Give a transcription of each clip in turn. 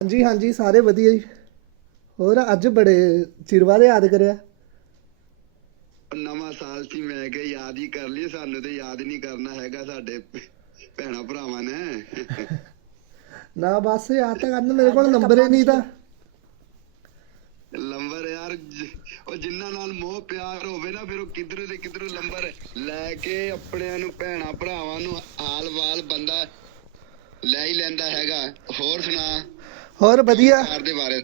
ਹਾਂਜੀ ਹਾਂਜੀ ਸਾਰੇ ਵਧੀਆ ਜੀ। ਹੋਰ ਅੱਜ ਬੜੇ ਚਿਰ ਬਾਅਦ ਯਾਦ ਕਰਿਆ। ਨਵਾਂ ਸਾਲ ਸੀ ਮੈਂ ਕਿਹਾ ਯਾਦ ਹੀ ਕਰ ਲਈ ਸਾਨੂੰ ਤੇ ਯਾਦ ਨਹੀਂ ਕਰਨਾ ਹੈਗਾ ਸਾਡੇ ਭੈਣਾ ਭਰਾਵਾਂ ਨੇ। ਨਾ ਬਸ ਯਾਦ ਤਾਂ ਕਰਨ ਮੇਰੇ ਕੋਲ ਨੰਬਰ ਹੀ ਨਹੀਂ ਤਾਂ। ਲੰਬਰ ਯਾਰ ਉਹ ਜਿਨ੍ਹਾਂ ਨਾਲ ਮੋਹ ਪਿਆਰ ਹੋਵੇ ਨਾ ਫਿਰ ਉਹ ਕਿਧਰੋਂ ਦੇ ਕਿਧਰੋਂ ਲੰਬਰ ਲੈ ਕੇ ਆਪਣਿਆਂ ਨੂੰ ਭੈਣਾ ਭਰਾਵਾਂ ਨੂੰ ਹਾਲ ਵਾਲ ਬੰਦਾ ਲੈ ਹੀ ਲੈਂਦਾ ਹੈਗਾ। ਹੋਰ ਸੁਣਾ। ਹੋਰ ਵਧੀਆ? ਘਰ ਦੇ ਬਾਰੇ।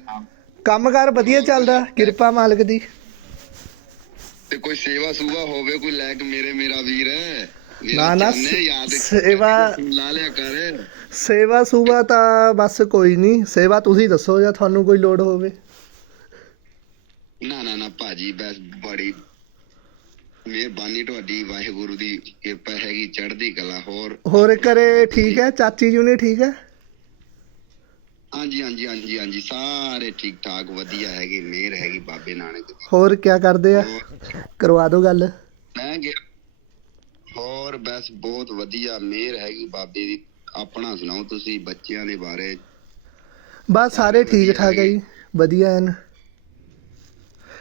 ਕੰਮਕਾਰ ਵਧੀਆ ਚੱਲਦਾ ਕਿਰਪਾ ਮਾਲਕ ਦੀ। ਤੇ ਕੋਈ ਸੇਵਾ ਸੂਵਾ ਹੋਵੇ ਕੋਈ ਲੈ ਕੇ ਮੇਰੇ ਮੇਰਾ ਵੀਰ ਨਾ, ਨਾ, ਸੇਵਾ- ਲਾ ਲਿਆ ਕਰ। ਸੇਵਾ ਸੂਵਾ ਤਾਂ ਬਸ ਕੋਈ ਨਹੀਂ। ਸੇਵਾ ਤੁਸੀਂ ਦੱਸੋ ਜਾਂ ਤੁਹਾਨੂੰ ਕੋਈ ਲੋੜ ਹੋਵੇ। ਨਾ ਨਾ ਨਾ ਭਾਜੀ ਬਸ ਬੜੀ ਮਿਹਰਬਾਨੀ ਤੁਹਾਡੀ ਵਾਹਿਗੁਰੂ ਦੀ ਕਿਰਪਾ ਹੈਗੀ ਚੜ੍ਹਦੀ ਕਲਾ ਹੋਰ ਹੋਰ ਘਰੇ ਠੀਕ ਹੈ? ਚਾਚੀ ਜੀ ਨੇ ਠੀਕ ਹੈ? ਹਾਂਜੀ ਹਾਂਜੀ ਹਾਂਜੀ ਹਾਂਜੀ। ਸਾਰੇ ਠੀਕ ਠਾਕ ਵਧੀਆ ਹੈਗੇ ਮਿਹਰ ਹੈਗੀ ਬਾਬੇ ਨਾਨਕ ਦੀ। ਹੋਰ ਕੀ ਕਰਦੇ ਆ? ਕਰਵਾ ਦਿਓ ਗੱਲ। ਮੈਂ ਗਿਆ। ਹੋਰ ਬਸ ਬਹੁਤ ਵਧੀਆ ਮਿਹਰ ਹੈਗੀ ਬਾਬੇ ਦੀ। ਆਪਣਾ ਸੁਣਾਓ ਤੁਸੀਂ ਬੱਚਿਆਂ ਦੇ ਬਾਰੇ? ਬਸ ਸਾਰੇ ਠੀਕ ਠਾਕ ਹੈ ਜੀ ਵਧੀਆ ਐਨ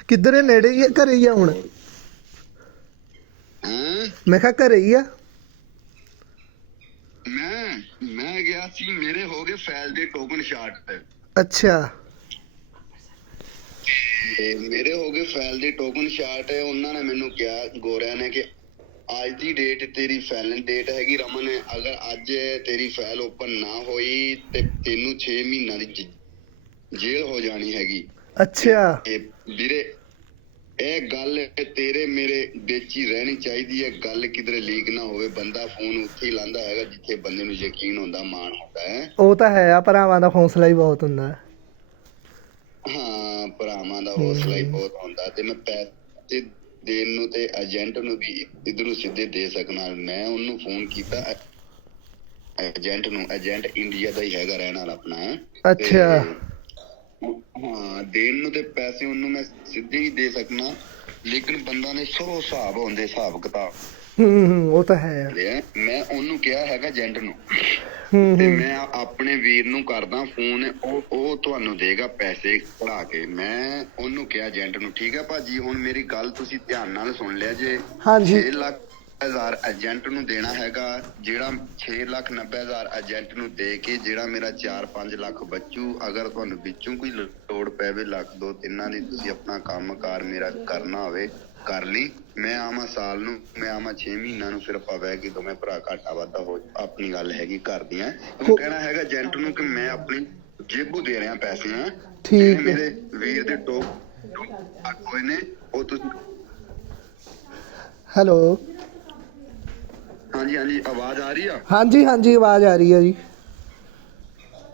ਕਿੱਧਰ ਨੇੜੇ ਹੀ ਆ ਘਰੇ ਹੀ ਆ ਹੁਣ? ਹਾਂ? ਮੈਂ ਕਿਹਾ ਘਰੇ ਹੀ ਆ। ਮੈਂ ਮੈਂ ਗਿਆ ਸੀ ਮੇਰੇ ਹੋ ਗਏ ਫਾਈਲ ਦੇ ਟੋਕਨ ਸ਼ਾਟ ਅੱਛਾ। ਤੇ ਮੇਰੇ ਹੋ ਗਏ ਫਾਈਲ ਦੇ ਟੋਕਨ ਸ਼ਾਟ ਉਹਨਾਂ ਨੇ ਮੈਨੂੰ ਕਿਹਾ ਗੋਰਿਆਂ ਨੇ ਕਿ ਅੱਜ ਦੀ ਡੇਟ ਤੇਰੀ ਫਾਈਲ ਡੇਟ ਹੈਗੀ ਰਮਨ ਅਗਰ ਅੱਜ ਤੇਰੀ ਫਾਈਲ ਓਪਨ ਨਾ ਹੋਈ ਤੇ ਤੈਨੂੰ 6 ਮਹੀਨਾ ਦੀ ਜ- ਜੇਲ੍ਹ ਹੋ ਜਾਣੀ ਹੈਗੀ। ਅੱਛਾ। ਇਹ ਵੀਰੇ ਇਹ ਗੱਲ ਤੇਰੇ ਮੇਰੇ ਵਿੱਚ ਹੀ ਰਹਿਣੀ ਚਾਹੀਦੀ ਹੈ। ਗੱਲ ਕਿਧਰੇ ਲੀਕ ਨਾ ਹੋਵੇ। ਬੰਦਾ ਫੋਨ ਉੱਥੇ ਹੀ ਲਾਂਦਾ ਹੈਗਾ ਜਿੱਥੇ ਬੰਦੇ ਨੂੰ ਯਕੀਨ ਹੁੰਦਾ ਮਾਣ ਹੁੰਦਾ ਹੈ। ਉਹ ਤਾਂ ਹੈ ਆ ਭਰਾਵਾਂ ਦਾ ਹੌਸਲਾ ਹੀ ਬਹੁਤ ਹੁੰਦਾ। ਹੈ। ਭਰਾਵਾਂ ਦਾ ਹੌਸਲਾ ਹੀ ਬਹੁਤ ਹੁੰਦਾ ਤੇ ਮੈਂ ਪੈਸੇ ਦੇਣ ਨੂੰ ਤੇ ਏਜੰਟ ਨੂੰ ਵੀ ਇਧਰੋਂ ਸਿੱਧੇ ਦੇ ਸਕਣਾ ਮੈਂ ਉਹਨੂੰ ਫੋਨ ਕੀਤਾ। ਏਜੰਟ ਨੂੰ ਏਜੰਟ ਇੰਡੀਆ ਦਾ ਹੀ ਹੈਗਾ ਰਹਿਣ ਵਾਲਾ ਆਪਣਾ। ਅੱਛਾ। ਹਾਂ ਦੇਣ ਨੂੰ ਤੇ ਪੈਸੇ ਉਹਨੂੰ ਮੈਂ ਸਿੱਧੇ ਹੀ ਦੇ ਸਕਣਾ ਲੇਕਿਨ ਬੰਦਾ ਨੇ ਸਰੋ ਹਿਸਾਬ ਹੁੰਦੇ ਹਿਸਾਬ ਕਿਤਾਬ। ਹੂੰ ਉਹ ਤਾਂ ਹੈ। ਮੈਂ ਉਹਨੂੰ ਕਿਹਾ ਹੈਗਾ ਏਜੰਟ ਨੂੰ। ਤੇ ਮੈਂ ਆਪਣੇ ਵੀਰ ਨੂੰ ਕਰਦਾ ਫੋਨ ਉਹ ਉਹ ਤੁਹਾਨੂੰ ਦੇਗਾ ਪੈਸੇ ਕਢਾ ਕੇ। ਮੈਂ ਉਹਨੂੰ ਕਿਹਾ ਏਜੰਟ ਨੂੰ ਠੀਕ ਹੈ ਭਾਜੀ ਹੁਣ ਮੇਰੀ ਗੱਲ ਤੁਸੀਂ ਧਿਆਨ ਨਾਲ ਸੁਣ ਲਿਆ ਜੇ। ਹਾਂਜੀ। 6 ਲੱਖ ਹਜ਼ਾਰ ਏਜੰਟ ਨੂੰ ਦੇਣਾ ਹੈਗਾ ਜਿਹੜਾ 6 ਲੱਖ 90 ਹਜ਼ਾਰ ਏਜੰਟ ਨੂੰ ਦੇ ਕੇ ਜਿਹੜਾ ਮੇਰਾ 4-5 ਲੱਖ ਬਚੂ ਅਗਰ ਤੁਹਾਨੂੰ ਵਿੱਚੋਂ ਕੋਈ ਲੋੜ ਪਵੇ ਲੱਖ ਦੋ ਤਿੰਨਾਂ ਦੀ ਤੁਸੀਂ ਆਪਣਾ ਕੰਮਕਾਰ ਮੇਰਾ ਕਰਨਾ ਹੋਵੇ ਕਰ ਲਈ। ਮੈਂ ਆਵਾਂ ਸਾਲ ਨੂੰ ਮੈਂ ਆਵਾਂ 6 ਮਹੀਨਿਆਂ ਨੂੰ ਫਿਰ ਆਪਾਂ ਬਹਿ ਕੇ ਦੋਵੇਂ ਭਰਾ ਘਾਟਾ ਵਾਧਾ ਹੋ ਆਪਣੀ ਗੱਲ ਹੈਗੀ ਕਰਦੀਆਂ ਉਹ ਕਹਿਣਾ ਹੈਗਾ ਏਜੰਟ ਨੂੰ ਕਿ ਮੈਂ ਆਪਣੀ ਜੇਬੂ ਦੇ ਰਿਹਾ ਪੈਸੇ ਆ ਠੀਕ ਹੈ। ਮੇਰੇ ਵੀਰ ਦੇ ਟੋਕ ਹੋਏ ਨੇ ਉਹ ਤੁਸੀਂ ਹੈਲੋ। ਹਾਂਜੀ ਹਾਂਜੀ ਆਵਾਜ਼ ਆ ਰਹੀ ਆ ਹਾਂਜੀ ਹਾਂਜੀ ਆਵਾਜ਼ ਆ ਰਹੀ ਹੈ ਜੀ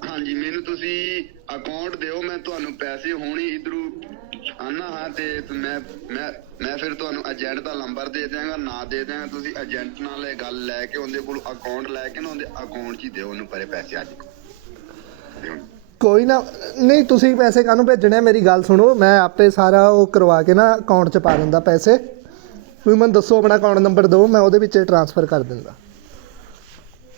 ਹਾਂਜੀ ਮੈਨੂੰ ਤੁਸੀਂ ਅਕਾਊਂਟ ਦਿਓ ਮੈਂ ਤੁਹਾਨੂੰ ਪੈਸੇ ਹੋਣੀ ਇਧਰੋਂ ਆਨਾ ਹਾਂ ਤੇ ਮੈਂ ਮੈਂ ਮੈਂ ਫਿਰ ਤੁਹਾਨੂੰ ਏਜੰਟ ਦਾ ਨੰਬਰ ਦੇ ਦਿਆਂਗਾ ਨਾ ਦੇ ਦਿਆਂਗਾ ਤੁਸੀਂ ਏਜੰਟ ਨਾਲ ਇਹ ਗੱਲ ਲੈ ਕੇ ਉਹਦੇ ਕੋਲ ਅਕਾਊਂਟ ਲੈ ਕੇ ਨਾ ਉਹਦੇ ਅਕਾਊਂਟ 'ਚ ਹੀ ਦਿਓ ਉਹਨੂੰ ਪਰੇ ਪੈਸੇ ਅੱਜ। ਕੋਈ ਨਾ ਨਹੀਂ ਤੁਸੀਂ ਪੈਸੇ ਕਾਹਨੂੰ ਭੇਜਣੇ ਆ? ਮੇਰੀ ਗੱਲ ਸੁਣੋ ਮੈਂ ਆਪੇ ਸਾਰਾ ਉਹ ਕਰਵਾ ਕੇ ਨਾ ਅਕਾਊਂਟ 'ਚ ਪਾ ਦਿੰਦਾ ਪੈਸੇ ਤੁਸੀਂ ਮੈਨੂੰ ਦੱਸੋ ਆਪਣਾ ਅਕਾਊਂਟ ਨੰਬਰ ਦਿਓ ਮੈਂ ਉਹਦੇ ਵਿੱਚ ਟ੍ਰਾਂਸਫਰ ਕਰ ਦਿੰਦਾ।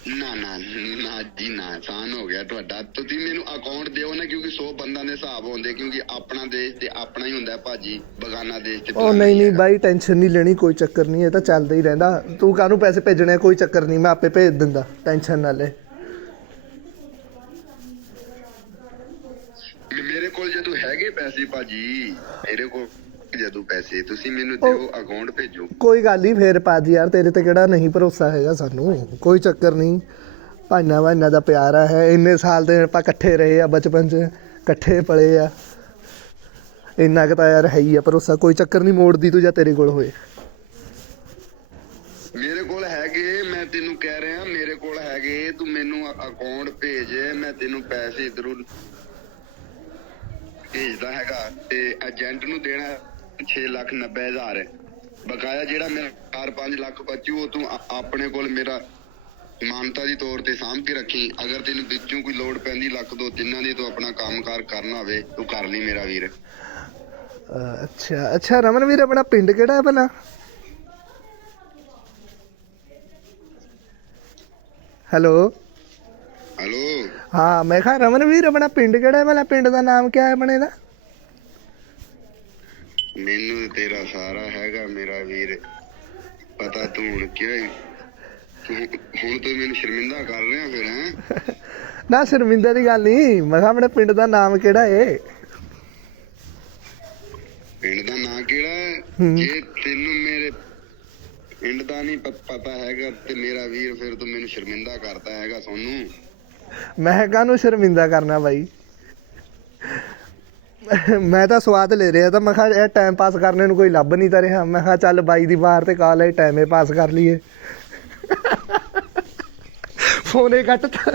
ਨਾ ਨਾ ਨਾ ਜੀ ਨਾ ਆਸਾਨ ਹੋ ਗਿਆ ਤੁਹਾਡਾ। ਤੁਸੀਂ ਮੈਨੂੰ ਅਕਾਊਂਟ ਦਿਓ ਨਾ ਕਿਉਂਕਿ 100 ਬੰਦਾਂ ਦੇ ਹਿਸਾਬ ਹੁੰਦੇ ਕਿਉਂਕਿ ਆਪਣਾ ਦੇਸ਼ ਤੇ ਆਪਣਾ ਹੀ ਹੁੰਦਾ ਭਾਜੀ ਬਗਾਨਾ ਦੇਸ਼ ਤੇ ਉਹ ਨਹੀਂ ਨਹੀਂ। ਬਾਈ ਟੈਨਸ਼ਨ ਨਹੀਂ ਲੈਣੀ ਕੋਈ ਚੱਕਰ ਨਹੀਂ ਇਹ ਤਾਂ ਚੱਲਦਾ ਹੀ ਰਹਿੰਦਾ। ਤੂੰ ਕਾਹਨੂੰ ਪੈਸੇ ਭੇਜਣੇ ਕੋਈ ਚੱਕਰ ਨਹੀਂ ਮੈਂ ਆਪੇ ਭੇਜ ਦਿੰਦਾ ਟੈਨਸ਼ਨ ਨਾ ਲੈ। ਮੇਰੇ ਕੋਲ ਜਦੋਂ ਹੈਗੇ ਪੈਸੇ ਭਾਜੀ ਮੇਰੇ ਕੋਲ ਜਦੋਂ ਪੈਸੇ ਤੁਸੀਂ ਮੈਨੂੰ ਦਿਓ ਅਕਾਊਂਟ ਭੇਜੋ। ਕੋਈ ਗੱਲ ਨਹੀਂ ਫੇਰ ਪਾਜੀ ਯਾਰ ਤੇਰੇ ਤੇ ਕਿਹੜਾ ਨਹੀਂ ਭਰੋਸਾ ਹੈਗਾ ਸਾਨੂੰ ਕੋਈ ਚੱਕਰ ਨਹੀਂ। ਭਾਈਨਾ ਭਾਈਨਾ ਦਾ ਪਿਆਰ ਆ ਹੈ ਇੰਨੇ ਸਾਲ ਦੇ ਆਪਾਂ ਇਕੱਠੇ ਰਹੇ ਆ ਬਚਪਨ 'ਚ ਇਕੱਠੇ ਪਲੇ ਆ। ਇੰਨਾ ਕੁ ਤਾਂ ਯਾਰ ਹੈ ਹੀ ਆ ਭਰੋਸਾ ਕੋਈ ਚੱਕਰ ਨਹੀਂ ਮੋੜਦੀ ਤੂੰ ਜਾਂ ਤੇਰੇ ਕੋਲ ਹੋਏ। ਮੇਰੇ ਕੋਲ ਹੈਗੇ ਮੈਂ ਤੈਨੂੰ ਕਹਿ ਰਿਹਾ ਮੇਰੇ ਕੋਲ ਹੈਗੇ ਤੂੰ ਮੈਨੂੰ ਅਕਾਊਂਟ ਭੇਜ ਮੈਂ ਤੈਨੂੰ ਪੈਸੇ ਇਧਰੋਂ ਭੇਜਦਾ ਹੈਗਾ ਤੇ ਏਜੰਟ ਨੂੰ ਦੇਣਾ। 6 ਲੱਖ 90 ਹਜ਼ਾਰ ਬਕਾਇਆ ਜਿਹੜਾ ਮੇਰਾ 4-5 ਲੱਖ ਬਚੂ ਉਹ ਤੂੰ ਆਪਣੇ ਕੋਲ ਮੇਰਾ ਇਮਾਨਤਾ ਦੀ ਤੌਰ ਤੇ ਸਾਂਭ ਕੇ ਰੱਖੀ। ਅਗਰ ਤੈਨੂੰ ਵਿੱਚੋਂ ਕੋਈ ਲੋੜ ਪੈਂਦੀ ਲੱਖ ਦੋ ਤਿੰਨਾਂ ਦੀ ਤੂੰ ਆਪਣਾ ਕੰਮਕਾਰ ਕਰਨਾ ਹੋਵੇ ਤੂੰ ਕਰ ਲਈ ਮੇਰਾ ਵੀਰ। ਅੱਛਾ ਅੱਛਾ ਰਮਨ ਵੀਰ ਆਪਣਾ ਪਿੰਡ ਕਿਹੜਾ ਹੈ ਭਲਾ? ਹੈਲੋ? ਹੈਲੋ? ਹਾਂ ਮੈਂ ਕਿਹਾ ਰਮਨ ਵੀਰ ਆਪਣਾ ਪਿੰਡ ਕਿਹੜਾ ਹੈ ਭਲਾ? ਪਿੰਡ ਦਾ ਨਾਮ ਕੀ ਹੈ ਆਪਣੇ ਦਾ? ਮੈਨੂੰ ਤੇਰਾ ਸਾਰਾ ਹੈਗਾ ਮੇਰਾ ਵੀਰ। ਪਤਾ ਤੂੰ ਹੁਣ ਕਿਹਾ ਹੁਣ ਤੂੰ ਮੈਨੂੰ ਸ਼ਰਮਿੰਦਾ ਕਰ ਰਿਹਾ ਫਿਰ ਹੈ? ਨਾ ਸ਼ਰਮਿੰਦਾ ਦੀ ਗੱਲ ਨਹੀਂ। ਮੈਂ ਕਿਹਾ ਆਪਣੇ ਪਿੰਡ ਦਾ ਨਾਮ ਕਿਹੜਾ ਏ? ਪਿੰਡ ਦਾ ਨਾਂ ਕਿਹੜਾ। ਜੇ ਤੈਨੂੰ ਮੇਰੇ ਪਿੰਡ ਦਾ ਨਹੀਂ ਪਤਾ ਹੈਗਾ ਤੇ ਮੇਰਾ ਵੀਰ ਫਿਰ ਤੂੰ ਮੈਨੂੰ ਸ਼ਰਮਿੰਦਾ ਕਰਦਾ ਹੈਗਾ ਸੋਨੂੰ। ਮੈਂ ਕਾਹਨੂੰ ਸ਼ਰਮਿੰਦਾ ਕਰਨਾ ਬਾਈ? ਮੈਂ ਤਾਂ ਸਵਾਦ ਲੈ ਰਿਹਾ ਤਾਂ ਮੈਂ ਕਿਹਾ ਇਹ ਟਾਈਮ ਪਾਸ ਕਰਨੇ ਨੂੰ ਕੋਈ ਲੱਭ ਨਹੀਂ ਤਾਂ ਰਿਹਾ। ਮੈਂ ਕਿਹਾ ਚੱਲ ਬਾਈ ਦੀ ਵਾਰ ਤੇ ਕਾਲ ਹੈ ਟਾਈਮੇ ਪਾਸ ਕਰ ਲਈਏ। ਫੋਨੇ ਕੱਟ ਤਾ